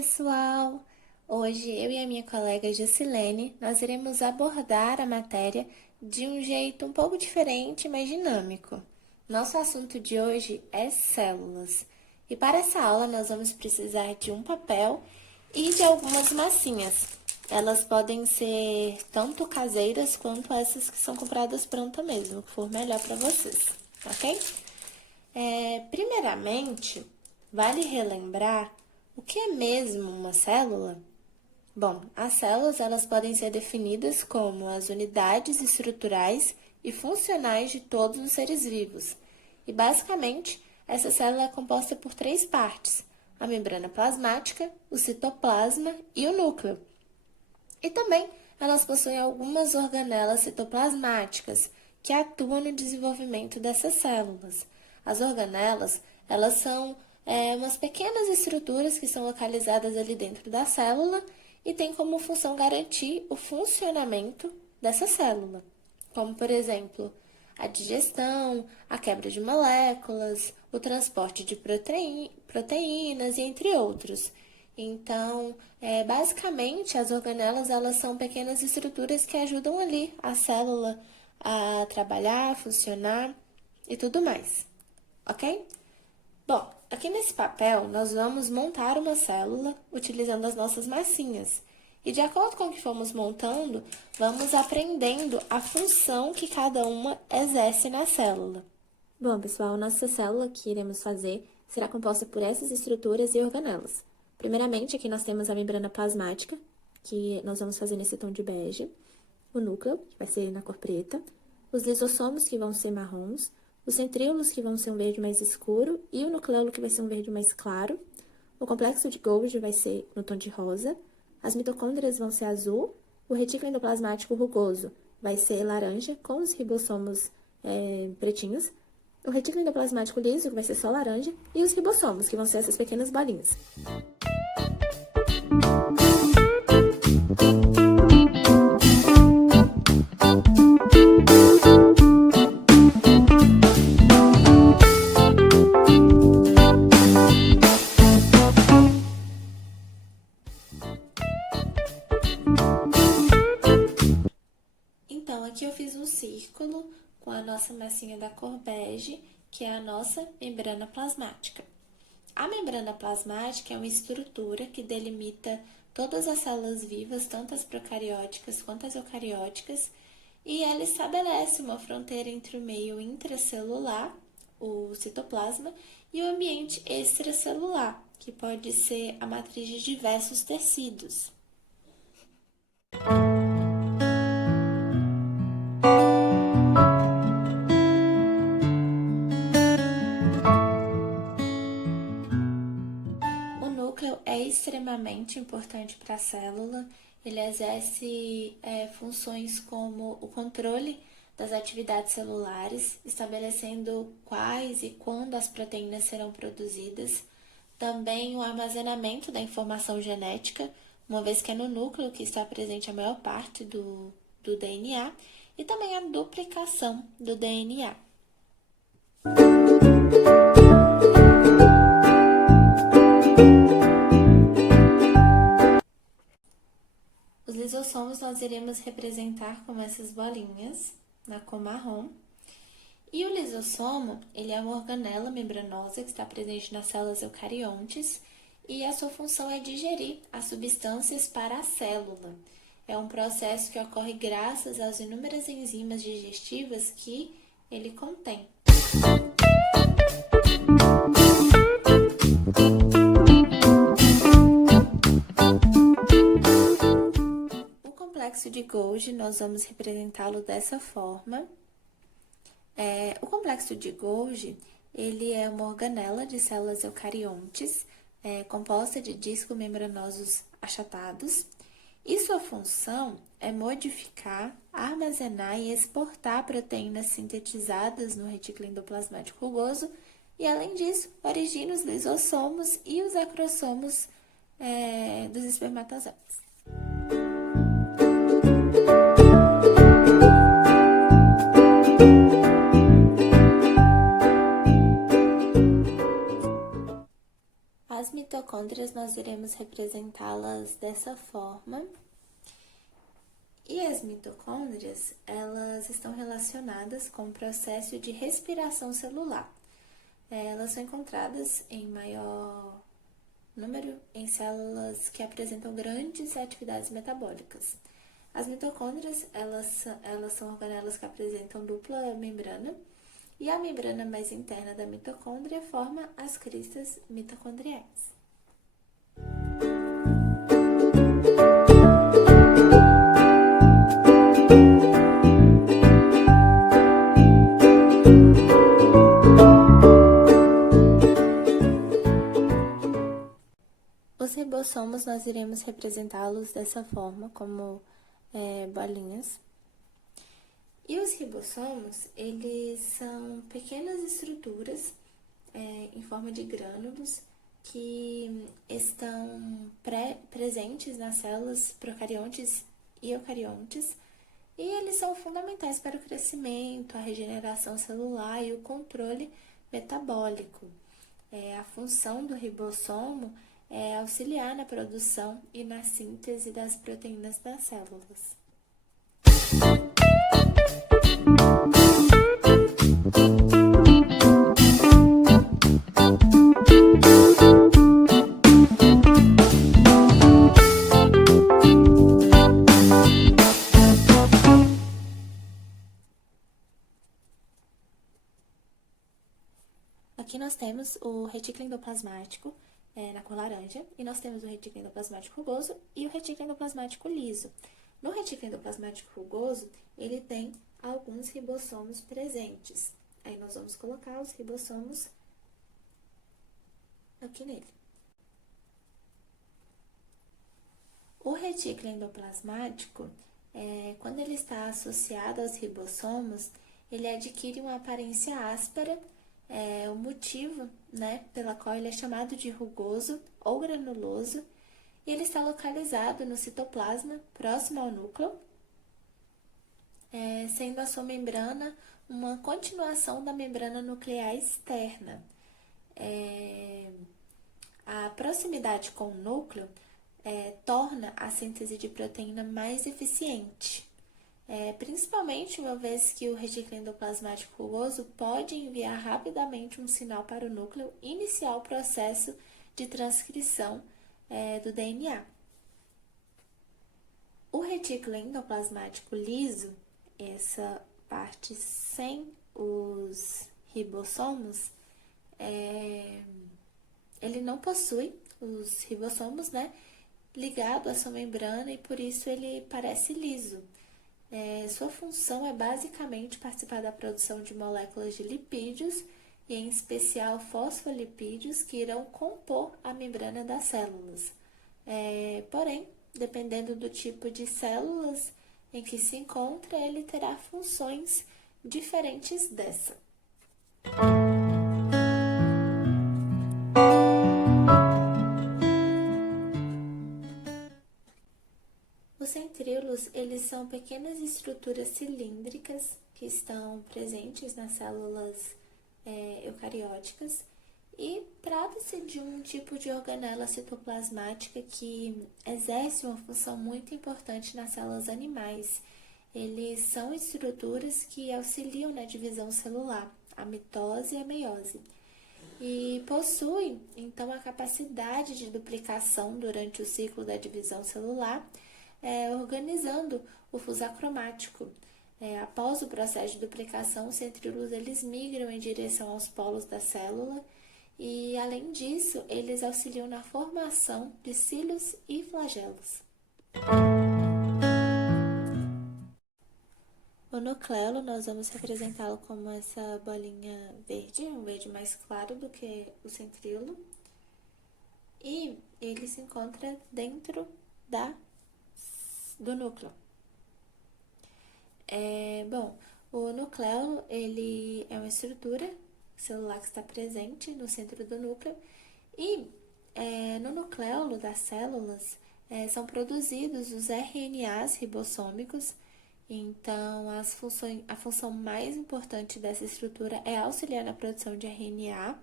pessoal! Hoje eu e a minha colega Juscelene, nós iremos abordar a matéria de um jeito um pouco diferente, mas dinâmico. Nosso assunto de hoje é células. E para essa aula nós vamos precisar de um papel e de algumas massinhas. Elas podem ser tanto caseiras quanto essas que são compradas pronta mesmo, o que for melhor para vocês, ok? Primeiramente, vale relembrar o que é mesmo uma célula? Bom, as células elas podem ser definidas como as unidades estruturais e funcionais de todos os seres vivos. E basicamente, essa célula é composta por três partes: a membrana plasmática, o citoplasma e o núcleo. E também elas possuem algumas organelas citoplasmáticas que atuam no desenvolvimento dessas células. As organelas, elas são umas pequenas estruturas que são localizadas ali dentro da célula e têm como função garantir o funcionamento dessa célula, como, por exemplo, a digestão, a quebra de moléculas, o transporte de proteínas e entre outros. Então, basicamente, as organelas elas são pequenas estruturas que ajudam ali a célula a trabalhar, funcionar e tudo mais, ok? Bom, aqui nesse papel, nós vamos montar uma célula utilizando as nossas massinhas. E de acordo com o que fomos montando, vamos aprendendo a função que cada uma exerce na célula. Bom, pessoal, nossa célula que iremos fazer será composta por essas estruturas e organelas. Primeiramente, aqui nós temos a membrana plasmática, que nós vamos fazer nesse tom de bege, o núcleo, que vai ser na cor preta, os lisossomos, que vão ser marrons, os centríolos, que vão ser um verde mais escuro, e o nucleolo, que vai ser um verde mais claro. O complexo de Golgi vai ser no tom de rosa, as mitocôndrias vão ser azul, o retículo endoplasmático rugoso vai ser laranja, com os ribossomos pretinhos, o retículo endoplasmático liso, que vai ser só laranja, e os ribossomos, que vão ser essas pequenas bolinhas. Então, aqui eu fiz um círculo com a nossa massinha da cor bege, que é a nossa membrana plasmática. A membrana plasmática é uma estrutura que delimita todas as células vivas, tanto as procarióticas quanto as eucarióticas, e ela estabelece uma fronteira entre o meio intracelular, o citoplasma, e o ambiente extracelular, que pode ser a matriz de diversos tecidos. O núcleo é extremamente importante para a célula. Ele exerce funções como o controle das atividades celulares, estabelecendo quais e quando as proteínas serão produzidas. Também o armazenamento da informação genética, uma vez que é no núcleo que está presente a maior parte do DNA, e também a duplicação do DNA. Os lisossomos nós iremos representar como essas bolinhas, na cor marrom. E o lisossomo, ele é uma organela membranosa que está presente nas células eucariontes e a sua função é digerir as substâncias para a célula. É um processo que ocorre graças às inúmeras enzimas digestivas que ele contém. O complexo de Golgi, nós vamos representá-lo dessa forma. O complexo de Golgi, ele é uma organela de células eucariontes, composta de discos membranosos achatados, e sua função é modificar, armazenar e exportar proteínas sintetizadas no retículo endoplasmático rugoso e, além disso, origina os lisossomos e os acrossomos dos espermatozoides. As As mitocôndrias, nós iremos representá-las dessa forma. E as mitocôndrias, elas estão relacionadas com o processo de respiração celular. Elas são encontradas em maior número em células que apresentam grandes atividades metabólicas. As mitocôndrias, elas são organelas que apresentam dupla membrana, e a membrana mais interna da mitocôndria forma as cristas mitocondriais. Os ribossomos, nós iremos representá-los dessa forma, como bolinhas. E os ribossomos, eles são pequenas estruturas em forma de grânulos que estão presentes nas células procariontes e eucariontes, e eles são fundamentais para o crescimento, a regeneração celular e o controle metabólico. A função do ribossomo é auxiliar na produção e na síntese das proteínas das células. Aqui nós temos o retículo endoplasmático na cor laranja, e nós temos o retículo endoplasmático rugoso e o retículo endoplasmático liso. No retículo endoplasmático rugoso, ele tem alguns ribossomos presentes. Aí nós vamos colocar os ribossomos aqui nele. O retículo endoplasmático, quando ele está associado aos ribossomos, ele adquire uma aparência áspera. O motivo, pela qual ele é chamado de rugoso ou granuloso, e ele está localizado no citoplasma, próximo ao núcleo, sendo a sua membrana uma continuação da membrana nuclear externa. A proximidade com o núcleo torna a síntese de proteína mais eficiente. Principalmente uma vez que o retículo endoplasmático rugoso pode enviar rapidamente um sinal para o núcleo iniciar o processo de transcrição do DNA. O retículo endoplasmático liso, essa parte sem os ribossomos, ele não possui os ribossomos, ligado à sua membrana, e por isso ele parece liso. Sua função é basicamente participar da produção de moléculas de lipídios, e em especial fosfolipídios, que irão compor a membrana das células. Porém, dependendo do tipo de células em que se encontra, ele terá funções diferentes dessa. Os centríolos, eles são pequenas estruturas cilíndricas que estão presentes nas células eucarióticas, e trata-se de um tipo de organela citoplasmática que exerce uma função muito importante nas células animais. Eles são estruturas que auxiliam na divisão celular, a mitose e a meiose, e possuem, então, a capacidade de duplicação durante o ciclo da divisão celular, organizando o fuso acromático. Após o processo de duplicação, os centríolos eles migram em direção aos polos da célula, e, além disso, eles auxiliam na formação de cílios e flagelos. O nucleolo, nós vamos representá-lo como essa bolinha verde, um verde mais claro do que o centríolo, e ele se encontra dentro do núcleo. O nucleolo, ele é uma estrutura celular que está presente no centro do núcleo, e no nucleolo das células são produzidos os RNAs ribossômicos. Então, a função mais importante dessa estrutura é auxiliar na produção de RNA,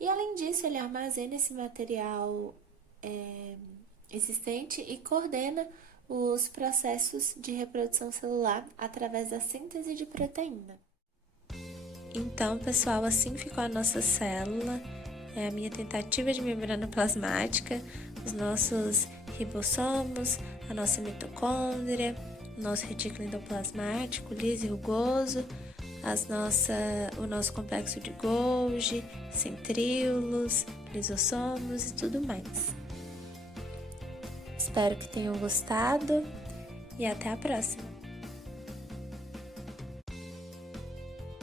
E além disso, ele armazena esse material existente e coordena os processos de reprodução celular através da síntese de proteína. Então, pessoal, assim ficou a nossa célula. É a minha tentativa de membrana plasmática, os nossos ribossomos, a nossa mitocôndria, o nosso retículo endoplasmático, liso e rugoso, o nosso complexo de Golgi, centríolos, lisossomos e tudo mais. Espero que tenham gostado e até a próxima!